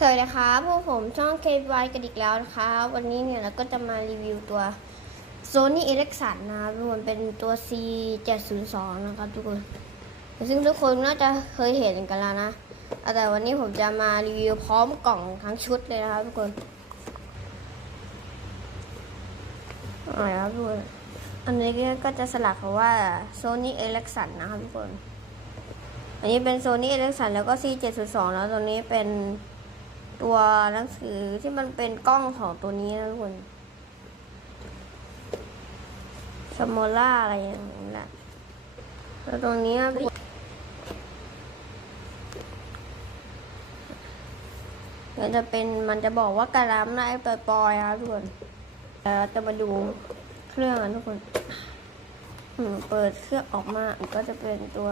สวัสดีครับพวกผมช่อง k y กันอีกแล้วนะครับวันนี้เนี่ยเราก็จะมารีวิวตัว Sony Ericsson นะครับทุกคนเป็นตัว C 702นะครับทุกคน ซึ่งทุกคนน่าจะเคยเห็นกันแล้วนะ แต่วันนี้ผมจะมารีวิวพร้อมกล่องทั้งชุดเลยนะครับทุกคนอะไรครับทุกคน อันนี้ก็จะสลักคำว่า Sony Ericsson นะครับทุกคน อันนี้เป็น Sony Ericsson แล้วก็ C 702แล้วตัวนี้เป็น ตัวหนังสือที่มันเป็นกล้องของตัวนี้นะทุกคนสมอล่าอะไรอย่างนี้แหละแล้วตรงนี้มันจะเป็นมันจะบอกว่าการามได้ปล่อยๆครับทุกคนแต่เราจะมาดูเครื่องกันทุกคนอืมเปิดเครื่องออกมาก็จะเป็นตัว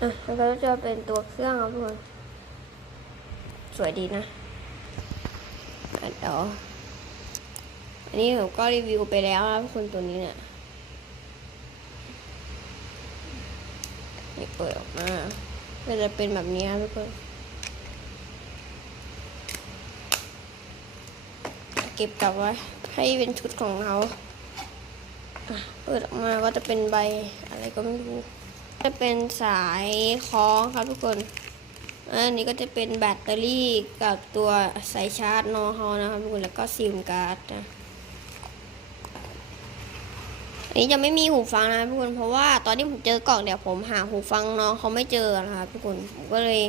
อะแล้วก็จะเป็นตัวเครื่องครับทุกคน สวยดีนะอะเดี๋ยวอันนี้ผมก็รีวิวไปแล้วนะทุกคนตัวนี้เนี่ยนี่เปิดออกมาก็จะเป็นแบบนี้ครับทุกคนเก็บกลับไว้ให้เป็นชุดของเราเปิดออกมาก็จะเป็นใบอะไรก็ไม่รู้ จะเป็นสายคล้องครับทุกคน อันนี้ก็จะเป็นแบตเตอรี่กับตัวสายชาร์จนอฮอนะครับทุกคนแล้วก็ซิมการ์ดนะอันนี้จะไม่มีหูฟังนะครับทุกคนเพราะว่าตอนที่ผมเจอกล่องเดี๋ยวผมหาหูฟังน้องเขาไม่เจอนะครับทุกคนผมก็เลย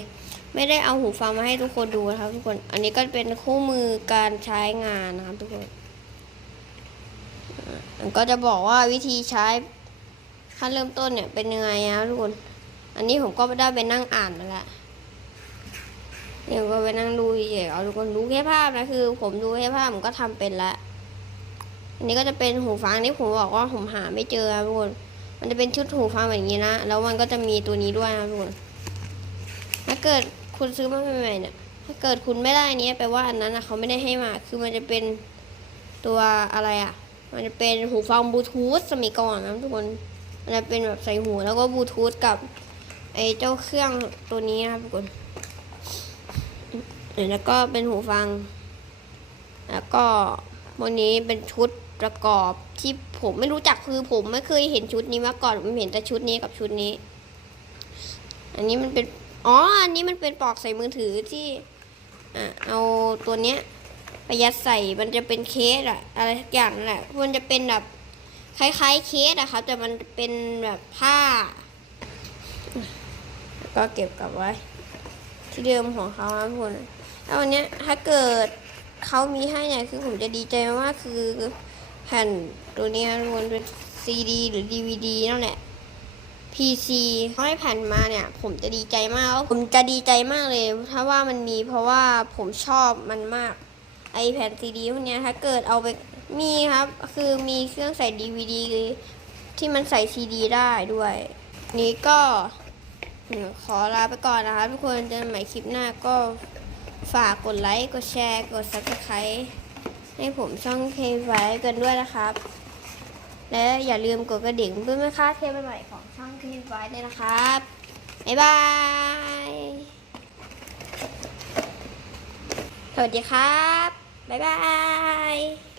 ไม่ได้เอาหูฟังมาให้ทุกคนดูนะครับ ทุกคน อันนี้ก็เป็นคู่มือการใช้งานนะครับ ทุกคนก็จะบอกว่าวิธีใช้ขั้นเริ่มต้นเนี่ยเป็นยังไงนะทุกคน อันนี้ผมก็ไม่ได้ไปนั่งอ่านมาแล้ว เนี่ยผมก็ไปนั่งดูเฉยเอาทุกคนดูแค่ภาพนะคือ ผมดูแค่ภาพผมก็ทำเป็นละอันนี้ก็จะเป็นหูฟังที่ผมบอกว่าผมหาไม่เจอนะทุกคนมันจะเป็นชุดหูฟังแบบนี้นะแล้วมันก็จะมีตัวนี้ด้วยนะทุกคนถ้าเกิดคุณซื้อมาใหม่ๆเนี่ยถ้าเกิดคุณไม่ได้อันนี้แปลว่าอันนั้นนะเขาไม่ได้ให้มาคือมันจะเป็นตัวอะไรอะ มันจะเป็นหูฟังบลูทูธสมัยก่อนนะทุกคนมันจะเป็นแบบใส่หูแล้วก็บลูทูธกับไอ้เจ้าเครื่องตัวนี้นะครับทุกคน แล้วก็เป็นหูฟัง แล้วก็วันนี้เป็นชุดประกอบที่ผมไม่รู้จักคือผมไม่เคยเห็นชุดนี้มาก่อนผมเห็นแต่ชุดนี้กับชุดนี้ อันนี้มันเป็นอ๋ออันนี้มันเป็นปลอกใส่มือถือที่อะเอาตัวเนี้ยไปยัดใส่มันจะเป็นเคสอะอะไรสักอย่างนั่นแหละมันจะเป็นแบบคล้ายๆเคสอะครับแต่มันเป็นแบบผ้าแล้วก็เก็บกลับไว้ ที่เดิมของเขาครับทุกคน แล้ววันนี้ถ้าเกิดเขามีให้เนี่ยคือผมจะดีใจมากคือแผ่นตัวเนี้ยทุกคนเป็นซีดีหรือ DVD นั่นแหละ PC เขาให้แผ่นมาเนี่ย ผมจะดีใจมาก ผมจะดีใจมากเลย ถ้าว่ามันมีเพราะว่าผมชอบมันมาก ไอแผ่นซีดีพวกเนี้ยถ้าเกิดเอาไปมีครับ คือมีเครื่องใส่ดีวีดีที่มันใส่ซีดีได้ด้วย นี้ก็ขอลาไปก่อนนะครับทุกคนเจอกันใหม่คลิปหน้าก็ ฝากกดไลค์กดแชร์กด subscribe ให้ผมช่องเคไว้กันด้วยนะครับ และอย่าลืมกดกระดิ่งเพื่อไม่พลาดเทปใหม่ๆของช่องเคไว้ด้วยนะครับ บ๊ายบาย สวัสดีครับ บ๊ายบาย